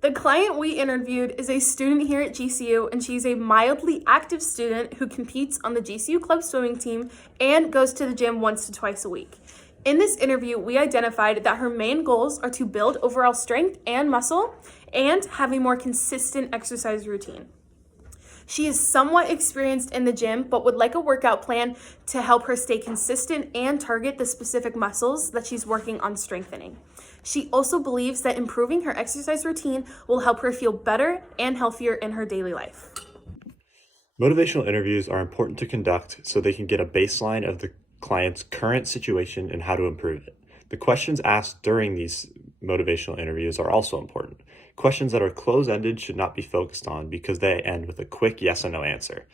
The client we interviewed is a student here at GCU, and she's a mildly active student who competes on the GCU club swimming team and goes to the gym once to twice a week. In this interview, we identified that her main goals are to build overall strength and muscle and have a more consistent exercise routine. She is somewhat experienced in the gym, but would like a workout plan to help her stay consistent and target the specific muscles that she's working on strengthening. She also believes that improving her exercise routine will help her feel better and healthier in her daily life. Motivational interviews are important to conduct so they can get a baseline of the client's current situation and how to improve it. The questions asked during these motivational interviews are also important. Questions that are close-ended should not be focused on because they end with a quick yes or no answer.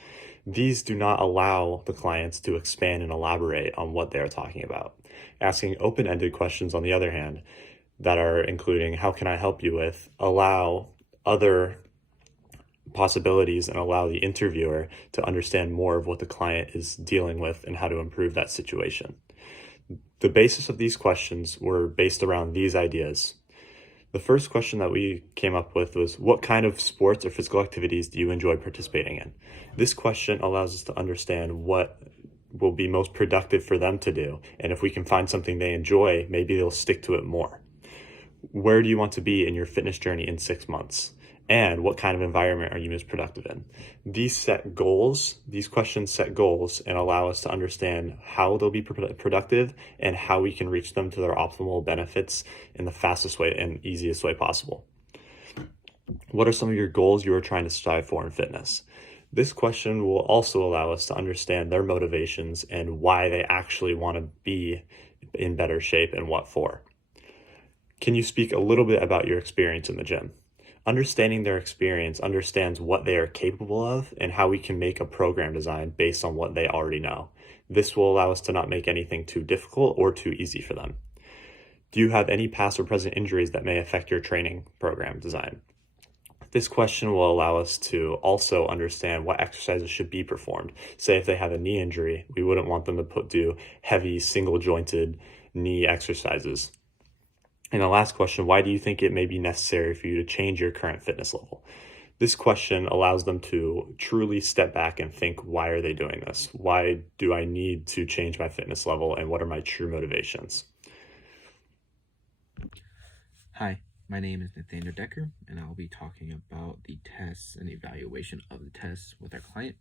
These do not allow the clients to expand and elaborate on what they are talking about. Asking open-ended questions, on the other hand, that are including how can I help you with, allow other possibilities and allow the interviewer to understand more of what the client is dealing with and how to improve that situation. The basis of these questions were based around these ideas. The first question that we came up with was, what kind of sports or physical activities do you enjoy participating in? This question allows us to understand what will be most productive for them to do. And if we can find something they enjoy, maybe they'll stick to it more. Where do you want to be in your fitness journey in 6 months? And what kind of environment are you most productive in? These questions set goals and allow us to understand how they'll be productive and how we can reach them to their optimal benefits in the fastest way and easiest way possible. What are some of your goals you are trying to strive for in fitness? This question will also allow us to understand their motivations and why they actually want to be in better shape and what for. Can you speak a little bit about your experience in the gym? Understanding their experience understands what they are capable of and how we can make a program design based on what they already know. This will allow us to not make anything too difficult or too easy for them. Do you have any past or present injuries that may affect your training program design? This question will allow us to also understand what exercises should be performed. Say if they have a knee injury, we wouldn't want them to do heavy single-jointed knee exercises. And the last question, why do you think it may be necessary for you to change your current fitness level? This question allows them to truly step back and think, why are they doing this? Why do I need to change my fitness level, and what are my true motivations? Hi, my name is Nathaniel Decker, and I'll be talking about the tests and evaluation of the tests with our client.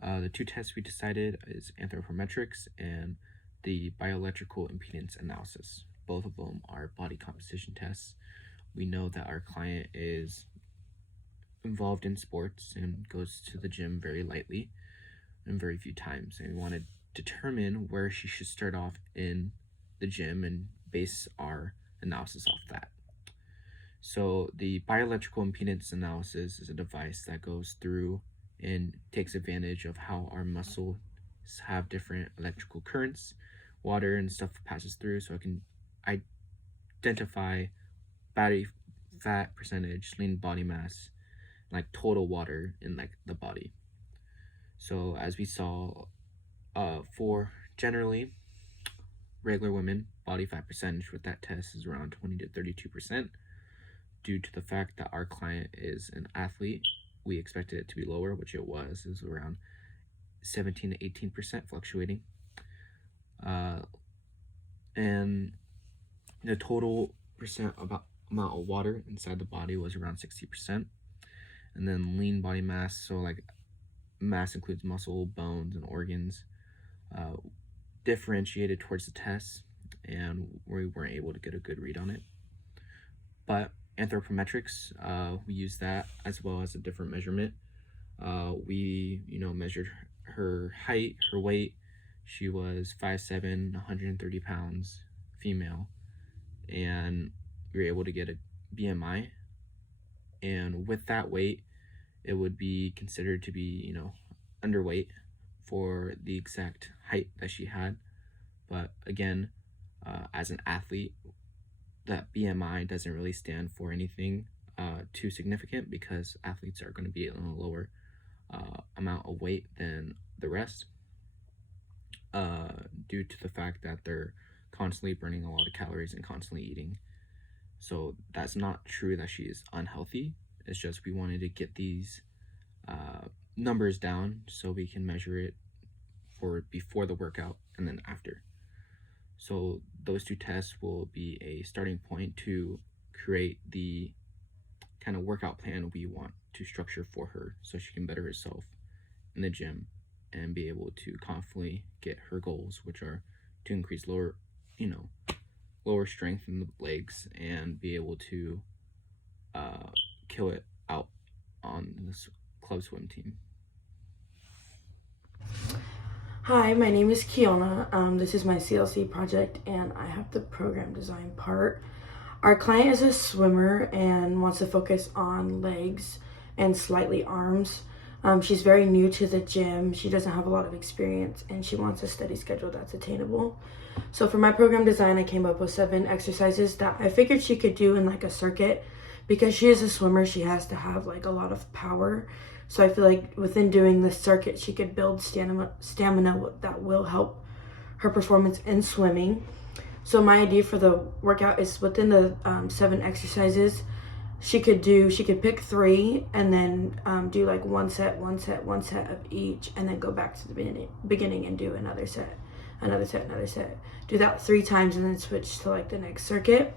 The two tests we decided is anthropometrics and the bioelectrical impedance analysis. Both of them are body composition tests. We know that our client is involved in sports and goes to the gym very lightly and very few times, and we want to determine where she should start off in the gym and base our analysis off that. So the bioelectrical impedance analysis is a device that goes through and takes advantage of how our muscles have different electrical currents, water and stuff passes through, so it can identify body fat percentage, lean body mass, like total water in like the body. So as we saw, for generally regular women, body fat percentage with that test is around 20 to 32%. Due to the fact that our client is an athlete, we expected it to be lower, which it was. It was around 17 to 18% fluctuating. And the total amount of water inside the body was around 60%. And then lean body mass, so like mass includes muscle, bones, and organs, differentiated towards the test, and we weren't able to get a good read on it. But anthropometrics, we use that as well as a different measurement. We measured her height, her weight. She was 5'7", 130 pounds, female, and we were able to get a BMI. And with that weight, it would be considered to be, underweight for the exact height that she had. But again, as an athlete, that BMI doesn't really stand for anything too significant, because athletes are going to be on a lower amount of weight than the rest, due to the fact that they're constantly burning a lot of calories and constantly eating. So that's not true that she is unhealthy. It's just we wanted to get these numbers down so we can measure it for before the workout and then after. So those two tests will be a starting point to create the kind of workout plan we want to structure for her so she can better herself in the gym and be able to confidently get her goals, which are to increase lower strength in the legs and be able to kill it out on this club swim team. Hi, my name is Kiona. This is my CLC project and I have the program design part. Our client is a swimmer and wants to focus on legs and slightly arms. She's very new to the gym. She doesn't have a lot of experience and she wants a steady schedule that's attainable. So for my program design, I came up with 7 exercises that I figured she could do in like a circuit. Because she is a swimmer, she has to have like a lot of power. So I feel like within doing this circuit, she could build stamina that will help her performance in swimming. So my idea for the workout is within the 7 exercises, she could pick 3 and then do like one set of each, and then go back to the beginning and do another set. Do that 3 times and then switch to like the next circuit.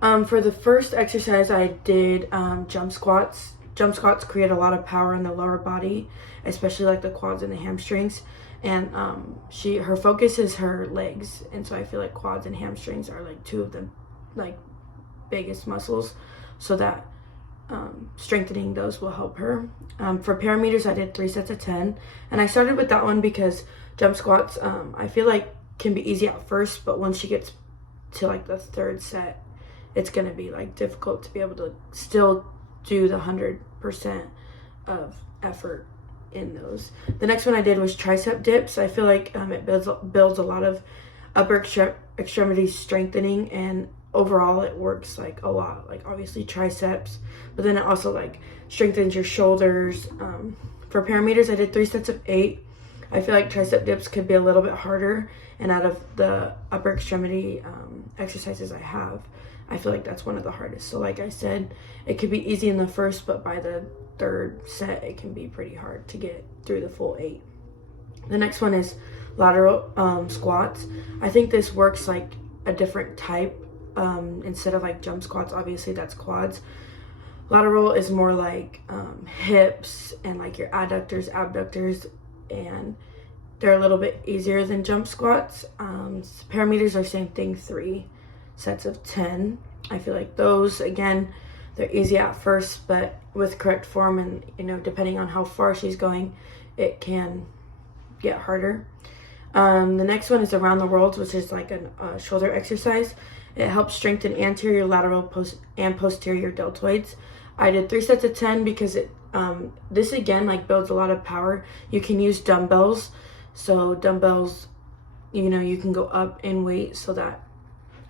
For the first exercise, I did jump squats. Jump squats create a lot of power in the lower body, especially like the quads and the hamstrings. And her focus is her legs, and so I feel like quads and hamstrings are like 2 of the like biggest muscles, so that strengthening those will help her. For parameters, I did 3 sets of 10, and I started with that one because jump squats I feel like can be easy at first, but once she gets to like the 3rd set, it's gonna be like difficult to be able to still do the 100% of effort in those. The next one I did was tricep dips. I feel like it builds a lot of upper extremity strengthening, and overall it works like a lot, like obviously triceps, but then it also like strengthens your shoulders. For parameters, I did 3 sets of 8. I feel like tricep dips could be a little bit harder, and out of the upper extremity exercises I have, I feel like that's one of the hardest. So like I said, it could be easy in the first, but by the 3rd set, it can be pretty hard to get through the full 8. The next one is lateral squats. I think this works like a different type. Instead of like jump squats, obviously that's quads. Lateral is more like hips and like your adductors, abductors, and they're a little bit easier than jump squats. Parameters are same thing, 3 sets of 10. I feel like those, again, they're easy at first, but with correct form and depending on how far she's going, it can get harder. The next one is around the world, which is like a shoulder exercise. It helps strengthen anterior, lateral, and posterior deltoids. I did 3 sets of 10 because this again like builds a lot of power. You can use dumbbells. So dumbbells, you can go up in weight, so that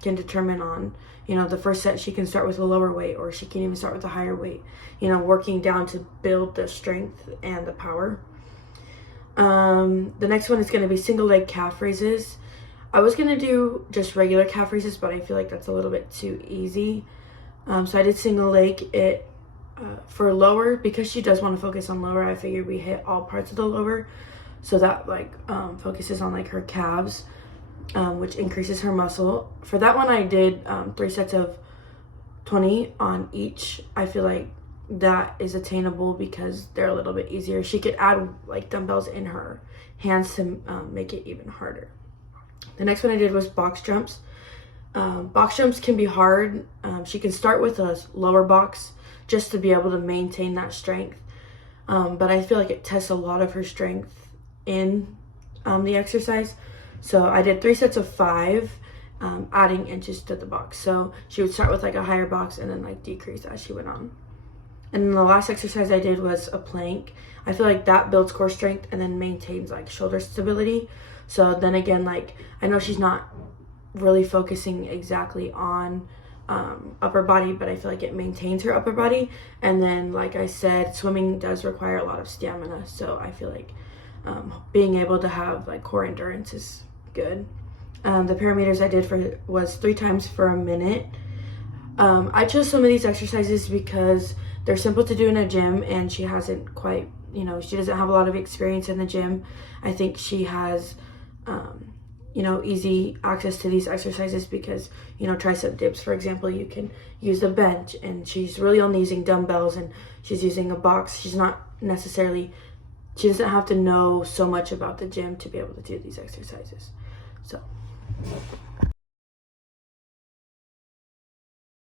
can determine on, the first set she can start with a lower weight, or she can even start with a higher weight, working down to build the strength and the power. The next one is going to be single leg calf raises. I was going to do just regular calf raises, but I feel like that's a little bit too easy. So I did single leg. For lower, because she does want to focus on lower, I figured we hit all parts of the lower, so that like focuses on like her calves, which increases her muscle. For that one, I did 3 sets of 20 on each. I feel like that is attainable because they're a little bit easier. She could add like dumbbells in her hands to make it even harder. The next one I did was box jumps. Box jumps can be hard. She can start with a lower box just to be able to maintain that strength. But I feel like it tests a lot of her strength in the exercise. So I did 3 sets of 5, adding inches to the box. So she would start with like a higher box and then like decrease as she went on. And then the last exercise I did was a plank. I feel like that builds core strength and then maintains like shoulder stability. So then again, like I know she's not really focusing exactly on upper body, but I feel like it maintains her upper body. And then like I said, swimming does require a lot of stamina, so I feel like being able to have like core endurance is good. The parameters I did was 3 times for a minute. I chose some of these exercises because they're simple to do in a gym, and she hasn't quite, she doesn't have a lot of experience in the gym. I think she has, easy access to these exercises because, tricep dips, for example, you can use the bench, and she's really only using dumbbells and she's using a box. She doesn't have to know so much about the gym to be able to do these exercises. So